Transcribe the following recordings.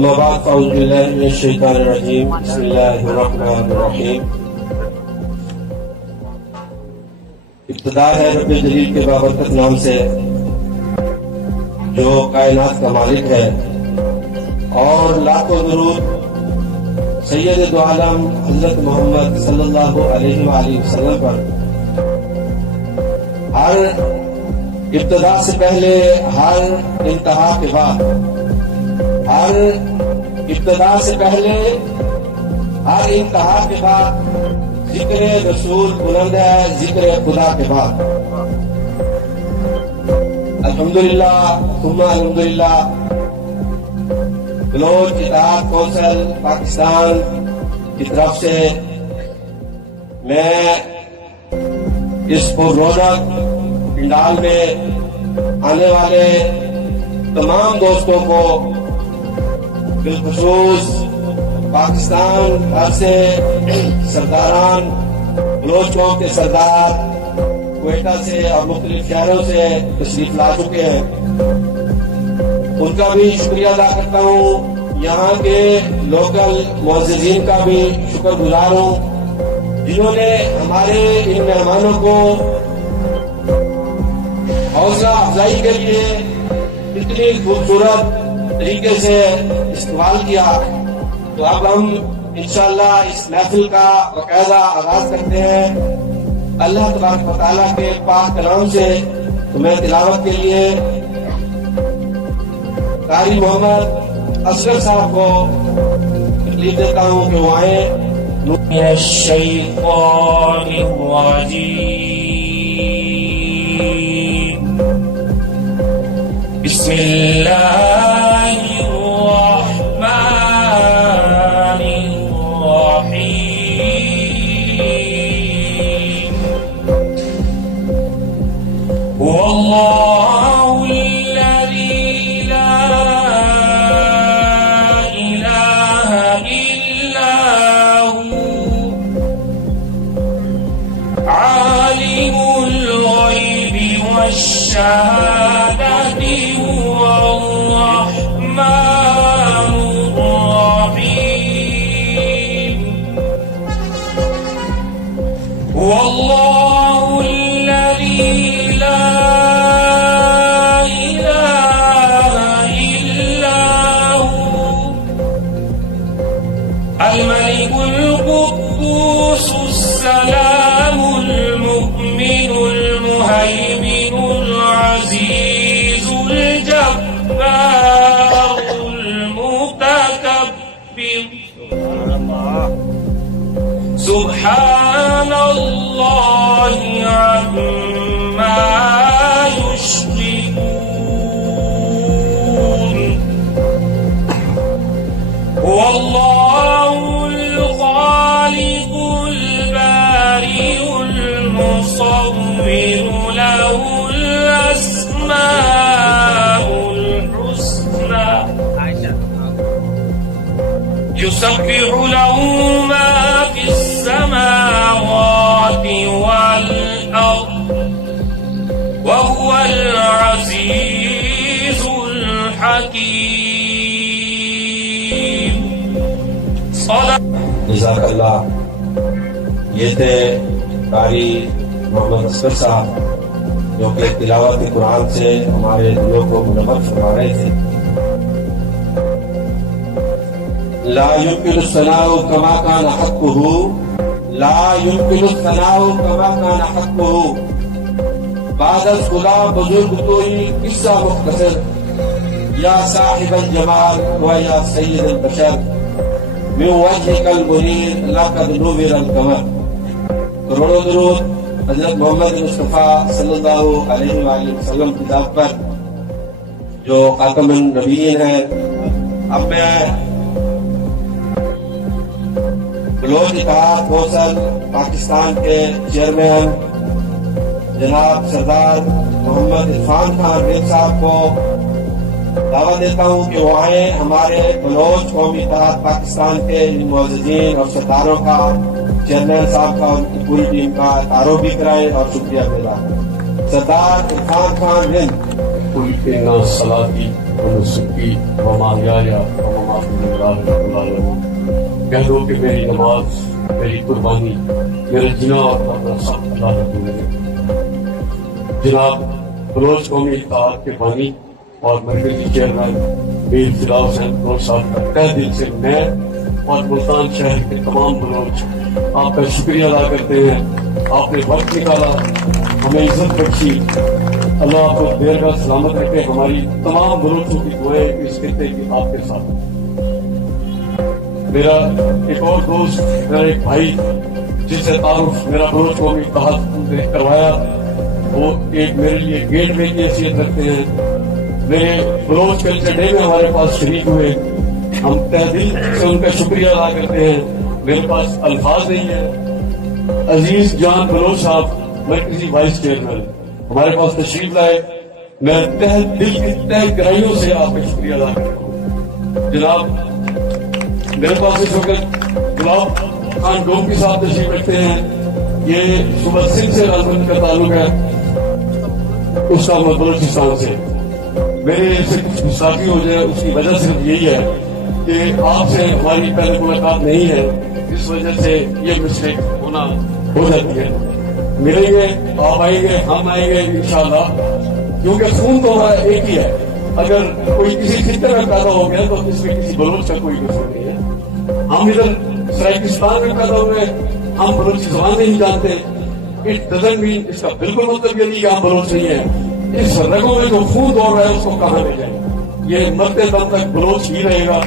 اما بعد اعوذ باللہ من الشیطان الرجیم بسم اللہ الرحمن الرحیم. ابتدا ہے رب جلیل کے بابرکت نام سے جو کائنات کا مالک ہے، اور لاکھوں درود سید دو عالم حضرت محمد صلی اللہ علیہ وآلہ وسلم پر. ہر ابتدا سے پہلے، ہر انتہا کے بعد، ہر ابتدا سے پہلے، ہر انتہا کے بعد ذکر رسول بلند ہے، ذکر خدا کے بعد. الحمدللہ ثم الحمدللہ بلوچ اتحاد کونسل پاکستان کی طرف سے میں اس پر رونق پنڈال میں آنے والے تمام دوستوں کو، بالخصوص پاکستان بھر سے سرداران، بلوچ قوم کے سردار کوئٹہ سے اور مختلف شہروں سے تشریف لا چکے ہیں، ان کا بھی شکریہ ادا کرتا ہوں. یہاں کے لوکل معززین کا بھی شکر گزار ہوں جنہوں نے ہمارے ان مہمانوں کو حوصلہ افزائی کے لیے اتنی خوبصورت طریقے سے استقبال کیا. تو اب ہم انشاءاللہ اس محفل کا باقاعدہ آغاز کرتے ہیں. اللہ تبارک و تعالیٰ کے پاک کلام سے تمہیں تلاوت کے لیے قاری محمد اصغر صاحب کو تکلیف دیتا ہوں کہ وہ آئیں. من الشیطان الرجیم بسم اللہ الرحمن الرحیم. واللہ الذی لا الہ الا هو عالم الغیب والشہادۃ والله الذي لا إله إلا هو الملك القدوس السلام المؤمن المهيمن العزيز الجبار المتكبر. سبحان اللہ عما یشرکون. واللہ الخالق البارئ المصور له الاسماء الحسنى يسبح له ما في السماوات والأرض وهو العزيز الحكيم. جزاک اللہ. یہ تھے قاری محمد اصغر صاحب جو کہ تلاوت قرآن سے ہمارے دلوں کو منور فرما رہے تھے. لا يمكن الثناء كما كان حقه، لا يمكن الثناء كما كان حقه. بعد از خدا بزرگ کوئی قصہ مختصر، یا صاحب الجمال و یا سید البشر من وجهك المنیر لقد نور القمر. کروڑوں درود حضرت محمد مصطفیٰ صلی اللہ علیہ وآلہ وسلم کی ذات پر جو خاتم النبیین ہیں. اب میں بلوچ اتحاد کونسل پاکستان کے چیئرمین جناب سردار محمد عرفان خان ریل صاحب کو دعوت دیتا ہوں کہ وہ آئیں. ہمارے بلوچ قومی اتحاد پاکستان کے معززین اور سرداروں کا، چیئرمین صاحب کا، ان کی پوری ٹیم کا تعارف بھی کرائیں اور شکریہ ادا. سردار عرفان خان ہند قل ان صلاتی ونسکی ومحیایا ومماتی للہ رب العالمین، کہہ دو کہ میری نماز، میری قربانی، میرا جنا اور مرنا سب اللہ رب العالمین۔ جناب بلوچ قومی اتحاد کے بانی اور مرکزی چیئرمین میر فداء حسین بلوچ صاحب کا تہ دل سے میں اور ملتان شہر کے تمام بلوچ آپ کا شکریہ ادا کرتے ہیں۔ آپ نے وقت نکالا، ہمیں عزت بخشی، اللہ آپ کو دیر کا سلامت رکھے۔ ہماری تمام بلوچوں کی دعائیں اس خطے کی آپ کے ساتھ۔ میرا ایک اور دوست، میرا ایک بھائی جس سے تعارف میرا بلوچ قومی اتحاد نے کروایا، وہ ایک میرے لیے گیٹ وے کی حیثیت رکھتے ہیں۔ میرے بلوچ کلچر ڈے میں ہمارے پاس شریک ہوئے، ہم تہ دل سے ان کا شکریہ ادا کرتے ہیں۔ میرے پاس الفاظ نہیں ہے۔ عزیز جان بلوچ صاحب مرکزی وائس چیئرمین ہمارے پاس تشریف لائے، میں تہ دل کی تہ گہرائیوں سے آپ کا شکریہ ادا کرتا ہوں۔ جناب میرے پاس اس وقت گلاب خان ڈومکی صاحب تشریف رکھتے ہیں، یہ صوبہ سندھ سے رازمند کا تعلق ہے، اس کا بلوچستان سے۔ میرے سے کچھ گستاخی ہو جائے اس کی وجہ صرف یہی ہے کہ آپ سے ہماری پہلے ملاقات نہیں ہے، اس وجہ سے یہ مسٹیک ہونا ہو جاتی ہے۔ ملیں گے، آپ آئیں گے، ہم آئیں گے انشاءاللہ، کیونکہ خون تو ہمارا ایک ہی ہے۔ اگر کوئی کسی خطے میں پیدا ہو گیا تو اس میں کسی بلوچ کا کوئی قصور نہیں ہے۔ ہم ادھر سرائکستان میں پیدا ہوئے، ہم بلوچی زبان نہیں جانتے، اٹ ڈزنٹ مین، اس کا بالکل مطلب یہ نہیں کہ ہم بلوچ نہیں ہیں۔ اس رگوں میں جو خون دوڑ رہا ہے اس کو کہاں لے جائیں، یہ مرتے دم تک بلوچ ہی رہے گا،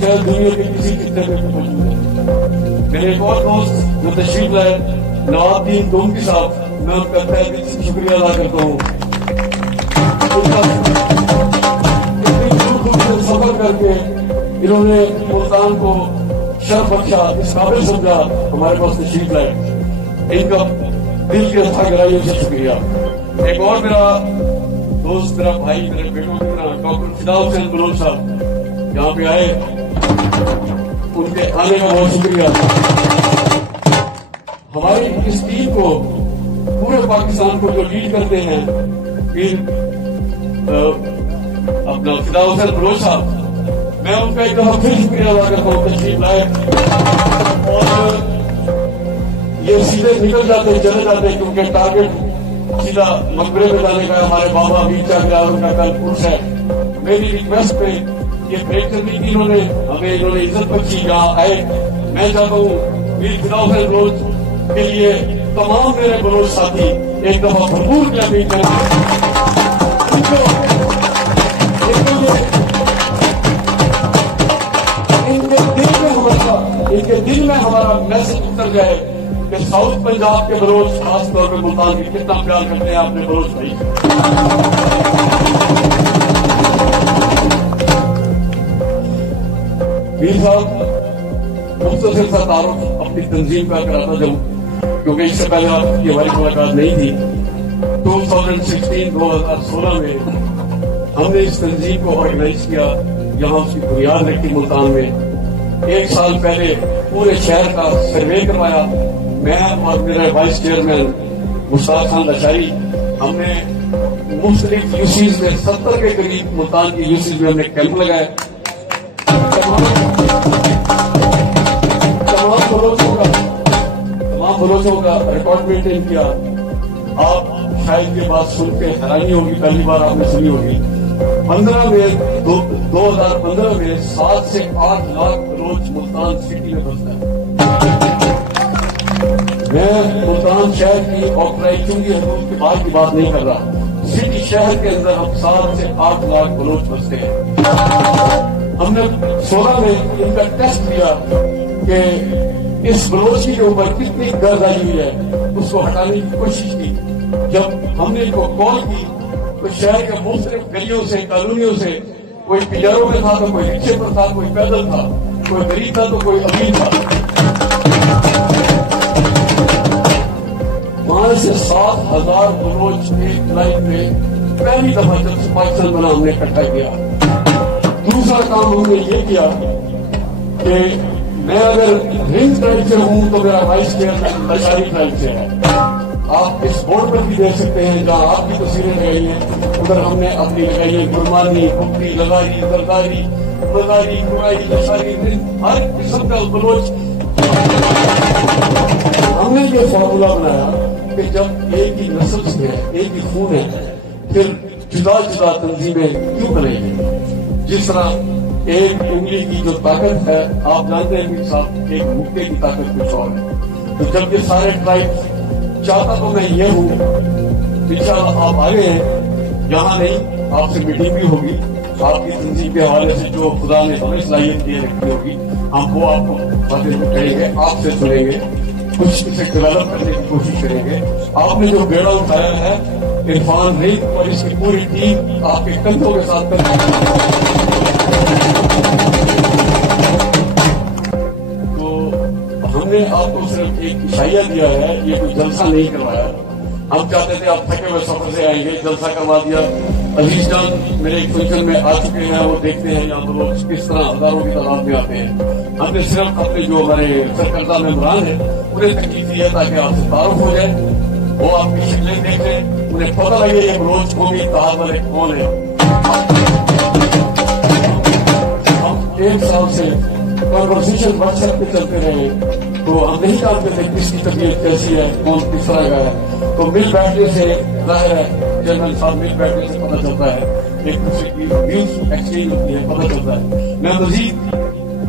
چاہے دنیا کے کسی خطے میں موجود ہے۔ میرے ایک اور دوست جو تشریف لائے نواب الدین ڈومکی صاحب، میں ان کا تہ دل سے شکریہ ادا کرتا ہوں۔ اتنی دور دور سے سفر کر کے انہوں نے ملتان کو شرف بخشا، اس قابل سمجھا، ہمارے پاس تشریف لائے، ان کا دل کے تہ گہرائیوں سے شکریہ۔ ایک اور میرا دوست، میرا بھائی، میرے بیٹوں کی طرح ڈاکٹر فداء حسین بلوچ صاحب یہاں پہ آئے، ان کے آنے کا بہت شکریہ۔ ہماری اس ٹیم کو، پورے پاکستان کو جو لیڈ کرتے ہیں، پھر اپنا فداء حسین بلوچ صاحب، میں ان کا ایک دفعہ پھر شکریہ ادا کرتا ہوں، تشریف لائے اور یہ سیدھے نکل جاتے ہیں، چلے جاتے ہیں، کیونکہ ٹارگیٹ سیدھا مقبرے میں جانے کا ہے۔ ہمارے بابا بیچا گیا، ان کا کل عرس ہے۔ میری ریکویسٹ پہ یہ بریک کرنی تھی، انہوں نے عزت بخشی، یہاں آئے۔ میں چاہتا ہوں میر فداء حسین بلوچ کے لیے تمام میرے بلوچ ساتھی ایک دفعہ بھرپور کلپنگ کریں۔ ان کے دل میں ہمارا میسج اتر جائے کہ ساؤتھ پنجاب کے بلوچ خاص طور پہ ملتان کی کتنا پیار کرتے ہیں اپنے بلوچ بھائی۔ میر صاحب مختصر سا تعارف اپنی تنظیم کا کراتا جاؤں، کیونکہ اس سے پہلے آپ کی ہماری ملاقات نہیں تھی۔ 2016 میں ہم نے اس تنظیم کو آرگنائز کیا، یہاں اس کی بنیاد رکھی ملتان میں۔ ایک سال پہلے پورے شہر کا سروے کروایا، میں اور میرے وائس چیئرمین مشتاق خان لشاری، ہم نے مختلف یوسیز میں 70 کے قریب ملتان کی یوسیز میں ہم نے کیمپ لگائے۔ تمام بلوچوں کا ریکارڈ مینٹین کیا۔ آپ شاید یہ بات سن کے حیرانی ہوگی، پہلی بار آپ نے سنی ہوگی، 2015 میں 7 سے 8 لاکھ بلوچ ملتان سٹی میں بستا ہے۔ میں ملتان شہر کی آپریشن کی حدود کے بعد کی بات نہیں کر رہا، سٹی شہر کے اندر ہم 7 سے 8 لاکھ بلوچ بستے ہیں۔ ہم نے 16 میں ان کا ٹیسٹ کیا کہ اس بلوچی کے اوپر کتنی گرد آئی ہوئی ہے، اس کو ہٹانے کی کوشش کی۔ جب ہم نے ان کو کال کی تو شہر کے مختلف گلیوں سے، کالونیوں سے، کوئی پجاروں میں تھا تو کوئی رکشے پر تھا، کوئی پیدل تھا، کوئی غریب تھا تو کوئی امیر تھا۔ وہاں سے 7,000 بلوچ ایک لائن میں پہلی دفعہ جب پاکستان بنا ہم نے اکٹھا کیا۔ دوسرا کام ہم نے یہ کیا کہ میں اگر رنگ ٹرائب سے ہوں تو میرا وائس چیئرمین لشاری ٹرائب سے ہے، آپ اس بورڈ پر بھی دیکھ سکتے ہیں جہاں آپ کی تصویریں لگائی ہیں، ادھر ہم نے اپنی لگائی ہے گرمانی، بکری، لگاری، زرداری، مزاری، برائی، لشاری، ہر قسم کا بلوچ. ہم نے یہ فارمولا بنایا کہ جب ایک ہی نسل سے ہے، ایک ہی خون ہے، پھر جدا جدا تنظیمیں کیوں بنائی گئی؟ جس طرح ایک انگلی کی جو طاقت ہے، آپ جانتے ہیں کہ صاحب ایک مکے کی طاقت کچھ اور ہے. تو جب یہ سارے ٹرائب، چاہتا تو میں یہ ہوں انشاءاللہ آپ آئے ہیں، یہاں نہیں آپ سے میٹنگ بھی ہوگی، آپ کی تنظیم کے حوالے سے جو خدا نے ہمیں صلاحیت دی رکھی ہوگی ہم وہ آپ کو باتیں کریں گے، آپ سے سنیں گے، کچھ اسے ڈیولپ کرنے کی کوشش کریں گے. آپ نے جو بیڑا اٹھایا ہے عرفان ریگ اور اس کی پوری ٹیم آپ کے کندھوں کے ساتھ ہم نے آپ کو صرف ایک اشارہ دیا ہے، یہ کوئی جلسہ نہیں کروایا. ہم چاہتے تھے آپ تھکے ہوئے سفر سے آئیں گے، جلسہ کروا دیا. عزیز جان میرے ایک فنکشن میں آ چکے ہیں، وہ دیکھتے ہیں یہاں پر لوگ کس طرح ہزاروں کی تعداد میں آتے ہیں. ہم نے صرف اپنے جو ہمارے سرکردہ ممبران ہیں انہیں تکلیف دی ہے تاکہ آپ سے تعارف ہو جائے، وہ آپ کی شکلیں دیکھیں، انہیں پتہ لگے یہ بلوچ قومی اتحاد والے کون ہیں. ہم 1 سال سے کنورسیشن واٹس ایپ پہ چلتے رہے تو ہم نہیں جانتے تھے کس کی طبیعت کیسی ہے، کون کس طرح کا ہے. تو مل بیٹھنے سے ظاہر ہے چیئرمین صاحب، مل بیٹھنے سے پتہ چلتا ہے، ایک دوسرے کی ویوز ایکسچینج ہوتی ہے، پتہ چلتا ہے. میں مزید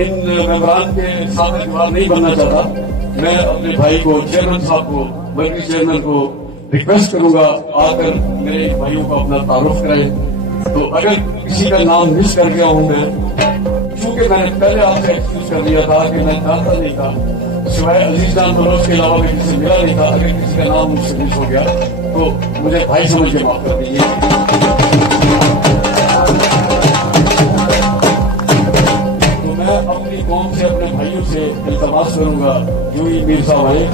ان ممبران کے سامنے دیوار نہیں بننا چاہتا. میں اپنے بھائی کو، چیئرمین صاحب کو، مرکزی چیئرمین کو ریکویسٹ کروں گا آ کر میرے بھائیوں کو اپنا تعارف کرائیں. تو اگر کسی کا نام مس کر گیا ہوں میں، چونکہ میں نے پہلے آپ سے ایکسکیوز کر دیا تھا کہ میں جانتا نہیں تھا، سوائے عزیز جان بلوچ کے علاوہ میں کسی سے ملا نہیں تھا. اگر کسی کا نام مجھ سے مس ہو گیا تو مجھے بھائی سمجھ کے معاف کر دیجیے. تو میں اپنی قوم سے، اپنے بھائیوں سے التماس کروں گا، جو ہی میر صاحب آئے